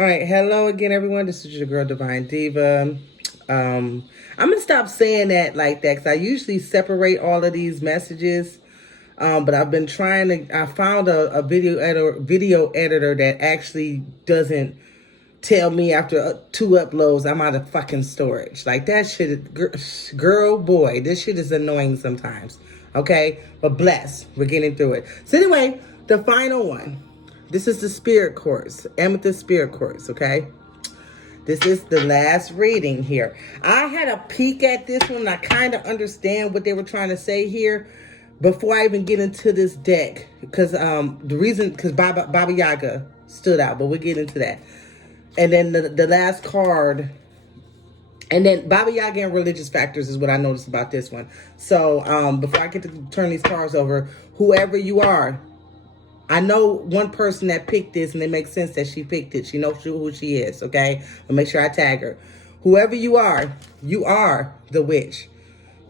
All right, hello again, everyone. This is your girl, Divine Diva. I'm gonna stop saying that like that because I usually separate all of these messages. But I've been trying to. I found a video editor that actually doesn't tell me after two uploads I'm out of fucking storage. Like that shit, girl, boy, this shit is annoying sometimes. Okay, but bless, we're getting through it. So anyway, the final one. This is the Spirit Quartz, Amethyst Spirit Quartz, okay? This is the last reading here. I had a peek at this one. I kind of understand what they were trying to say here before I even get into this deck. Because Baba Yaga stood out, but we'll get into that. And then the last card, and then Baba Yaga and religious factors is what I noticed about this one. So before I get to turn these cards over, whoever you are, I know one person that picked this, and it makes sense that she picked it. She knows who she is, okay? I'll make sure I tag her. Whoever you are the witch.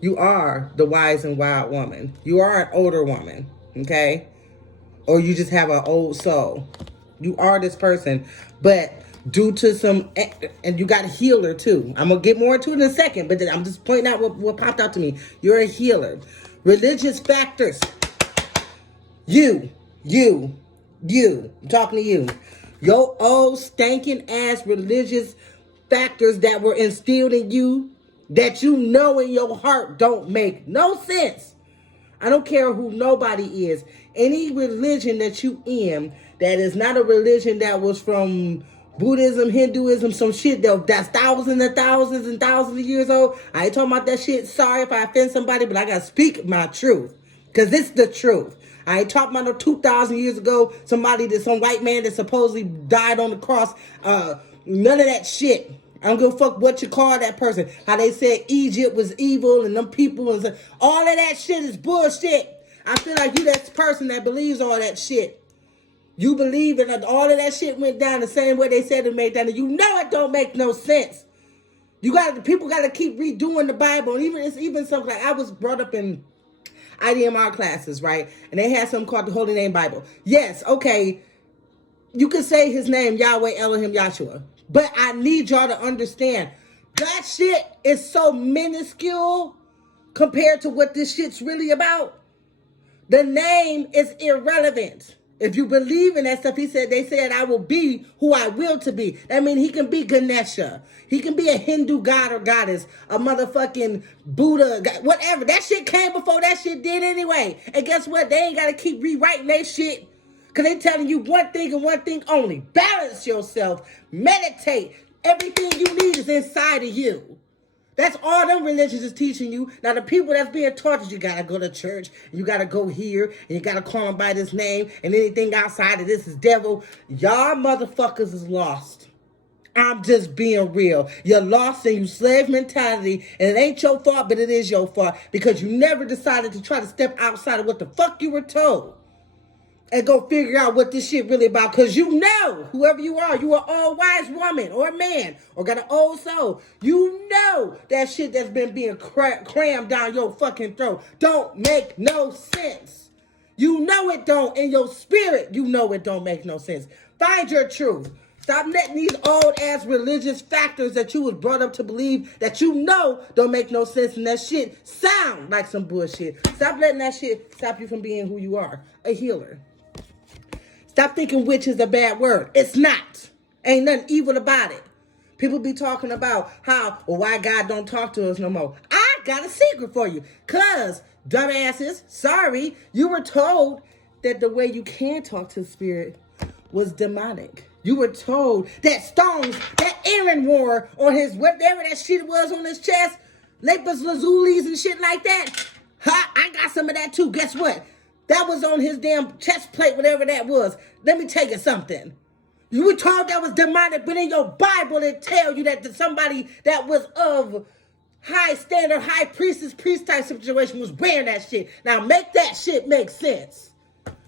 You are the wise and wild woman. You are an older woman, okay? Or you just have an old soul. You are this person, but due to some, and you got a healer too. I'm going to get more into it in a second, but I'm just pointing out what popped out to me. You're a healer. Religious factors. You, I'm talking to you. Your old stinking ass religious factors that were instilled in you that you know in your heart don't make no sense. I don't care who nobody is. Any religion that you in that is not a religion that was from Buddhism, Hinduism, some shit that's thousands and thousands and thousands of years old. I ain't talking about that shit. Sorry if I offend somebody, but I gotta speak my truth. Because it's the truth. I ain't talking about no 2,000 years ago, some white man that supposedly died on the cross. None of that shit. I don't give a fuck what you call that person. How they said Egypt was evil and them people was all of that shit is bullshit. I feel like you that person that believes all that shit. You believe that all of that shit went down the same way they said it made down. And you know it don't make no sense. People gotta keep redoing the Bible. And it's even something like I was brought up in IDMR classes, right? And they had something called the Holy Name Bible. Yes, okay. You could say his name, Yahweh, Elohim, Yahshua. But I need y'all to understand, that shit is so minuscule compared to what this shit's really about. The name is irrelevant. If you believe in that stuff, they said, I will be who I will to be. That means he can be Ganesha. He can be a Hindu god or goddess, a motherfucking Buddha, whatever. That shit came before that shit did anyway. And guess what? They ain't got to keep rewriting their shit. Because they telling you one thing and one thing only. Balance yourself. Meditate. Everything you need is inside of you. That's all them religions is teaching you. Now, the people that's being taught is you got to go to church, and you got to go here, and you got to call them by this name, and anything outside of this is devil. Y'all motherfuckers is lost. I'm just being real. You're lost in your slave mentality, and it ain't your fault, but it is your fault because you never decided to try to step outside of what the fuck you were told. And go figure out what this shit really about. Because you know, whoever you are an old wise woman or man or got an old soul. You know that shit that's been being crammed down your fucking throat don't make no sense. You know it don't. In your spirit, you know it don't make no sense. Find your truth. Stop letting these old ass religious factors that you was brought up to believe that you know don't make no sense and that shit sound like some bullshit. Stop letting that shit stop you from being who you are, a healer. Stop thinking witch is a bad word. It's not. Ain't nothing evil about it. People be talking about why God don't talk to us no more. I got a secret for you. Cause, dumbasses, sorry, you were told that the way you can talk to the spirit was demonic. You were told that stones that Aaron wore on his, whatever that shit was on his chest, lapis lazulis and shit like that. I got some of that too. Guess what? That was on his damn chest plate, whatever that was. Let me tell you something. You were told that was demonic, but in your Bible it tells you that somebody that was of high standard, high priest type situation was wearing that shit. Now make that shit make sense.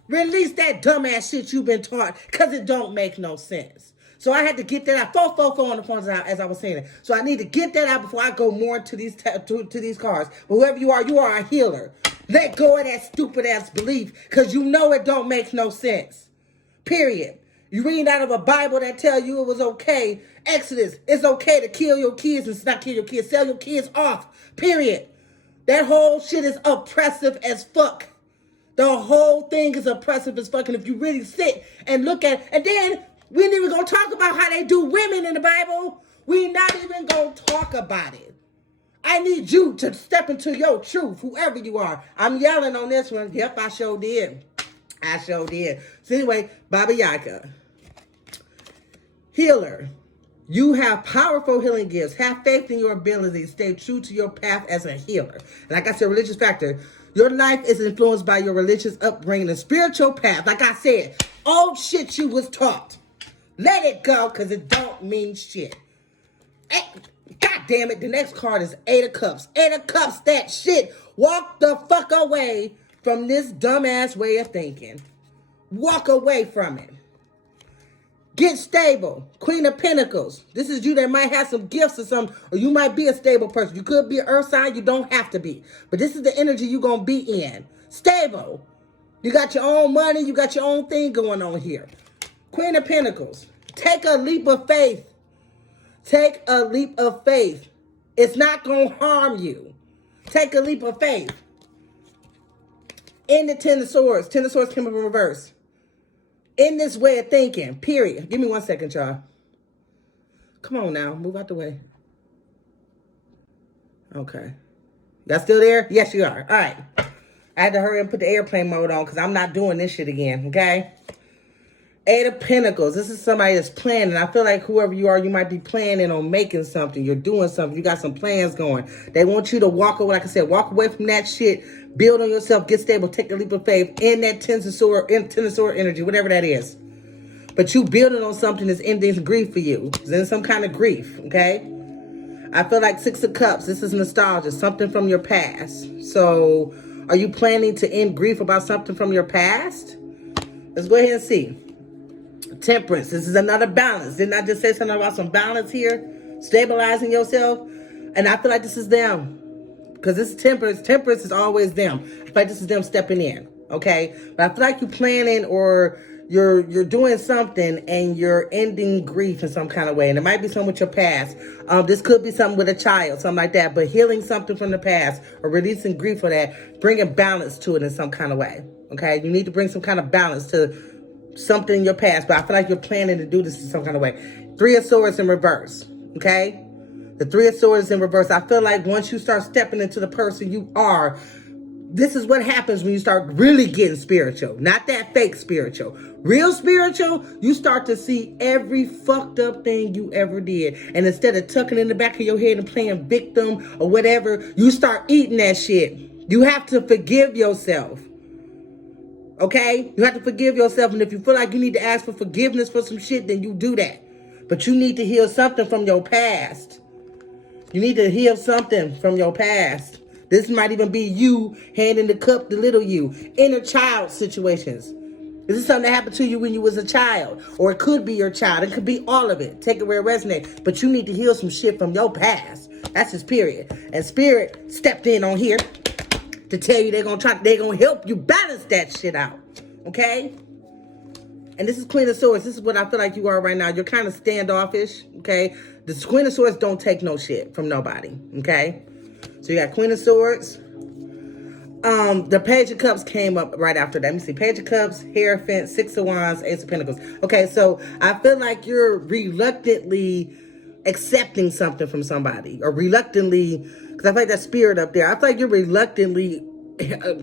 Release that dumbass shit you've been taught, because it don't make no sense. So I had to get that out. Four on the phones out as I was saying it. So I need to get that out before I go more to these to these cards. But whoever you are a healer. Let go of that stupid ass belief, because you know it don't make no sense. Period. You read out of a Bible that tell you it was okay. Exodus, it's okay to kill your kids and not kill your kids. Sell your kids off, period. That whole shit is oppressive as fuck. The whole thing is oppressive as fuck. And if you really sit and look at, and then we ain't even gonna talk about how they do women in the Bible. We not even gonna talk about it. I need you to step into your truth, whoever you are. I'm yelling on this one. Yep, I sure did. I sure did. So anyway, Baba Yaga. Healer. You have powerful healing gifts. Have faith in your abilities. Stay true to your path as a healer. Like I said, religious factor. Your life is influenced by your religious upbringing and spiritual path. Like I said, old shit you was taught. Let it go, because it don't mean shit. God damn it, the next card is Eight of Cups. Eight of Cups, that shit. Walk the fuck away from this dumbass way of thinking. Walk away from it. Get stable. Queen of Pentacles. This is you that might have some gifts or something, or you might be a stable person. You could be an earth sign. You don't have to be. But this is the energy you're going to be in. Stable. You got your own money. You got your own thing going on here. Queen of Pentacles. Take a leap of faith. Take a leap of faith. It's not going to harm you. Take a leap of faith. In the Ten of Swords. Ten of Swords came up in reverse. In this way of thinking, period. Give me 1 second, y'all. Come on now. Move out the way. Okay. Y'all still there? Yes, you are. All right. I had to hurry and put the airplane mode on because I'm not doing this shit again, okay? Eight of Pentacles. This is somebody that's planning. I feel like whoever you are, you might be planning on making something. You're doing something. You got some plans going. They want you to walk away, like I said, walk away from that shit. Build on yourself. Get stable. Take a leap of faith in that Ten of Sword energy, whatever that is. But you building on something that's ending grief for you. It's in some kind of grief, okay? I feel like Six of Cups. This is nostalgia. Something from your past. So are you planning to end grief about something from your past? Let's go ahead and see. Temperance. This is another balance. Didn't I just say something about some balance here? Stabilizing yourself. And I feel like this is them. Because this is temperance. Temperance is always them. I feel like this is them stepping in. Okay? But I feel like you're planning or you're doing something and you're ending grief in some kind of way. And it might be something with your past. This could be something with a child, something like that. But healing something from the past or releasing grief for that, bringing balance to it in some kind of way. Okay? You need to bring some kind of balance to something in your past. But I feel like you're planning to do this in some kind of way. Three of Swords in reverse. Okay? The Three of Swords in reverse. I feel like once you start stepping into the person you are, this is what happens when you start really getting spiritual. Not that fake spiritual. Real spiritual, you start to see every fucked up thing you ever did. And instead of tucking in the back of your head and playing victim or whatever, you start eating that shit. You have to forgive yourself. Okay? You have to forgive yourself. And if you feel like you need to ask for forgiveness for some shit, then you do that. But you need to heal something from your past. You need to heal something from your past. This might even be you handing the cup to little you. Inner child situations. This is something that happened to you when you was a child. Or it could be your child. It could be all of it. Take it where it resonates. But you need to heal some shit from your past. That's just period. And Spirit stepped in on here to tell you they're gonna help you balance that shit out. Okay? And this is Queen of Swords. This is what I feel like you are right now. You're kind of standoffish, okay? The Queen of Swords don't take no shit from nobody, okay? So you got Queen of Swords. The Page of Cups came up right after that. Let me see. Page of Cups, Hierophant, Six of Wands, Ace of Pentacles. Okay, so I feel like you're reluctantly accepting something from somebody. Or reluctantly, because I feel like that spirit up there. I feel like you're reluctantly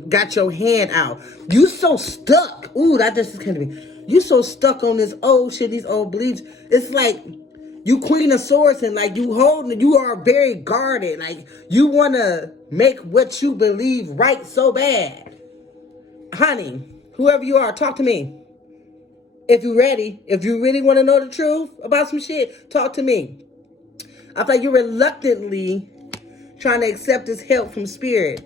got your hand out. You so stuck. Ooh, that just came to me. You so stuck on this old shit, these old beliefs. It's like you Queen of Swords and like you are very guarded. Like you want to make what you believe right so bad. Honey, whoever you are, talk to me. If you're ready, if you really want to know the truth about some shit, talk to me. I feel like you're reluctantly trying to accept this help from Spirit.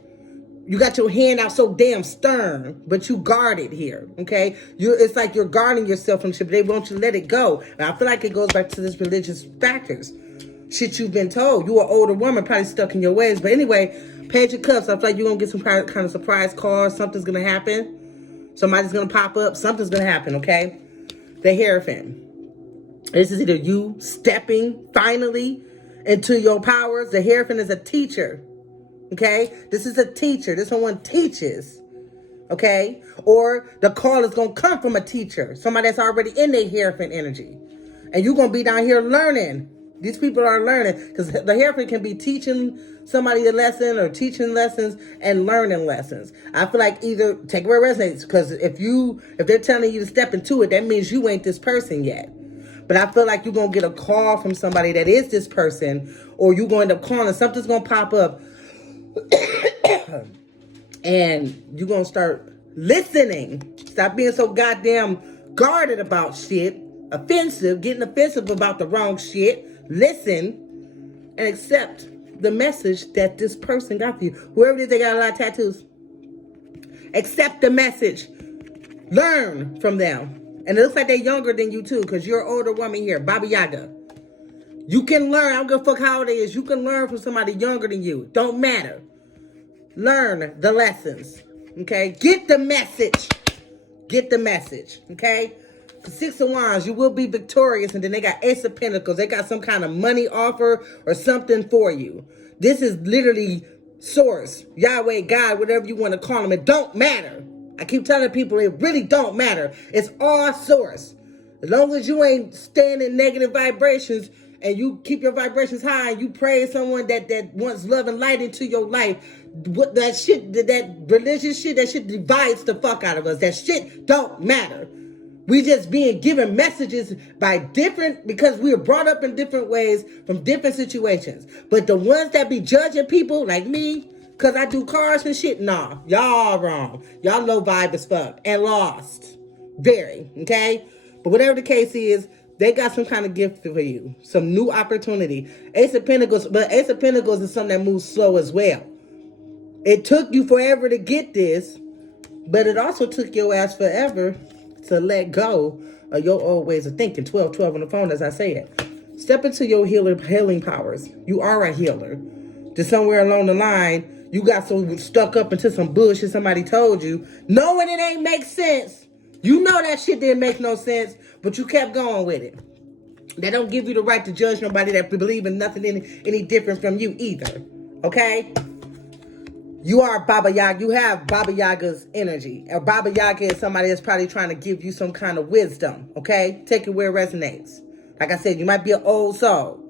You got your hand out so damn stern, but you guarded here, okay? It's like you're guarding yourself from shit, but they want you to let it go. And I feel like it goes back to this religious factors. Shit you've been told. You're an older woman, probably stuck in your ways. But anyway, Page of Cups, I feel like you're going to get some kind of surprise call. Something's going to happen. Somebody's going to pop up. Something's going to happen, okay? the Hierophant. This is either you stepping finally into your powers. The Hierophant is a teacher. Okay? This is a teacher. This someone teaches. Okay? Or the call is going to come from a teacher. Somebody that's already in their Hierophant energy. And you're going to be down here learning. These people are learning. Because the Hierophant can be teaching somebody a lesson or teaching lessons and learning lessons. I feel like either take where it resonates. Because if they're telling you to step into it, that means you ain't this person yet. But I feel like you're going to get a call from somebody that is this person, or you're going to end up calling. Something's going to pop up. And you're going to start listening. Stop being so goddamn guarded about shit. Getting offensive about the wrong shit. Listen and accept the message that this person got for you. Whoever it is, they got a lot of tattoos. Accept the message. Learn from them. And it looks like they're younger than you too, because you're an older woman here, Baba Yaga. You can learn. I don't give a fuck how old it is. You can learn from somebody younger than you. Don't matter. Learn the lessons. Okay? Get the message. Get the message. Okay? The Six of Wands, you will be victorious. And then they got Ace of Pentacles. They got some kind of money offer or something for you. This is literally source. Yahweh, God, whatever you want to call them. It don't matter. I keep telling people it really don't matter. It's all source. As long as you ain't staying in negative vibrations and you keep your vibrations high and you praise someone that wants love and light into your life, what that shit, that religious shit, that shit divides the fuck out of us. That shit don't matter. We just being given messages because we were brought up in different ways from different situations. But the ones that be judging people like me, because I do cars and shit, nah, y'all wrong. Y'all low vibe as fuck and lost. Very, okay? But whatever the case is, they got some kind of gift for you. Some new opportunity. Ace of Pentacles, but Ace of Pentacles is something that moves slow as well. It took you forever to get this, but it also took your ass forever to let go of your old ways of thinking. 12 on the phone, as I say it. Step into your healing powers. You are a healer. Just somewhere along the line, you got so stuck up into some bullshit somebody told you, knowing it ain't make sense. You know that shit didn't make no sense, but you kept going with it. That don't give you the right to judge nobody that believe in nothing any different from you either. Okay? You are Baba Yaga. You have Baba Yaga's energy. Or Baba Yaga is somebody that's probably trying to give you some kind of wisdom. Okay? Take it where it resonates. Like I said, you might be an old soul.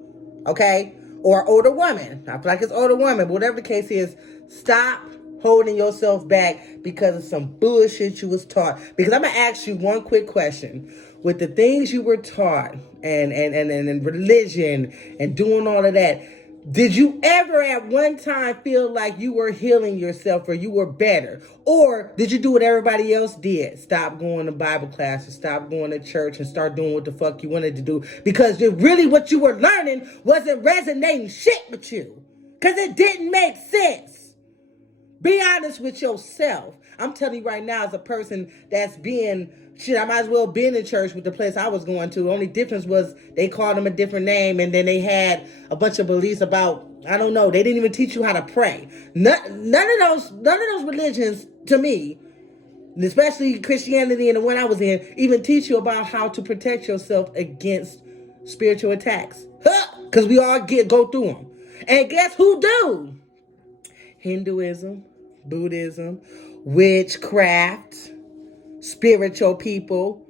Okay? Or an older woman. I feel like it's older woman. But whatever the case is, stop holding yourself back because of some bullshit you was taught. Because I'm going to ask you one quick question. With the things you were taught and religion and doing all of that, did you ever at one time feel like you were healing yourself or you were better? Or did you do what everybody else did? Stop going to Bible classes, stop going to church, and start doing what the fuck you wanted to do. Because really what you were learning wasn't resonating shit with you. Because it didn't make sense. Be honest with yourself. I'm telling you right now, as a person that's being... Shit, I might as well been in church with the place I was going to. The only difference was they called them a different name, and then they had a bunch of beliefs about, I don't know, they didn't even teach you how to pray. None of those religions, to me, especially Christianity and the one I was in, even teach you about how to protect yourself against spiritual attacks. Because we all go through them. And guess who do? Hinduism, Buddhism, witchcraft, spiritual people.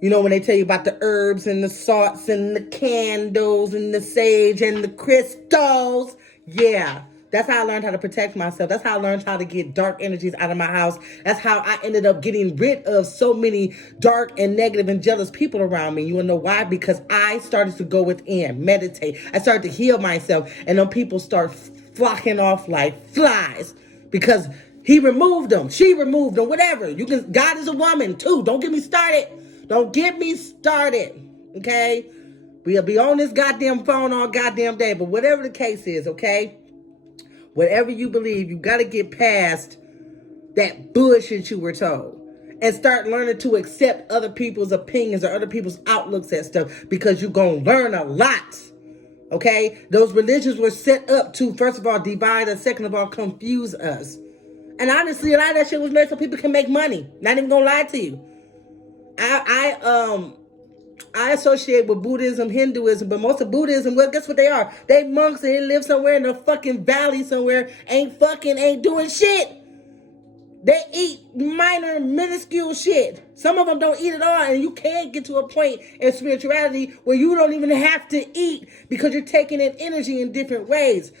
You know, when they tell you about the herbs and the salts and the candles and the sage and the crystals. Yeah, that's how I learned how to protect myself. That's how I learned how to get dark energies out of my house. That's how I ended up getting rid of so many dark and negative and jealous people around me. You want to know why? Because I started to go within, meditate. I started to heal myself, and then people start flocking off like flies because he removed them. She removed them. Whatever. God is a woman too. Don't get me started. Don't get me started. Okay? We'll be on this goddamn phone all goddamn day. But whatever the case is, okay? Whatever you believe, you got to get past that bullshit you were told. And start learning to accept other people's opinions or other people's outlooks at stuff. Because you're going to learn a lot. Okay? Those religions were set up to, first of all, divide us. Second of all, confuse us. And honestly, a lot of that shit was made so people can make money. Not even gonna lie to you. I associate with Buddhism, Hinduism, but most of Buddhism, well, guess what they are? They monks and they live somewhere in a fucking valley somewhere, ain't doing shit. They eat minor, minuscule shit. Some of them don't eat at all, and you can't get to a point in spirituality where you don't even have to eat because you're taking in energy in different ways.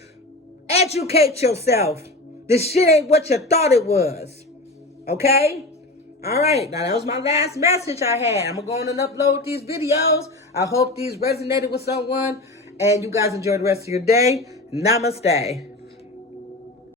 Educate yourself. This shit ain't what you thought it was. Okay? All right. Now, that was my last message I had. I'm going to go on and upload these videos. I hope these resonated with someone, and you guys enjoy the rest of your day. Namaste.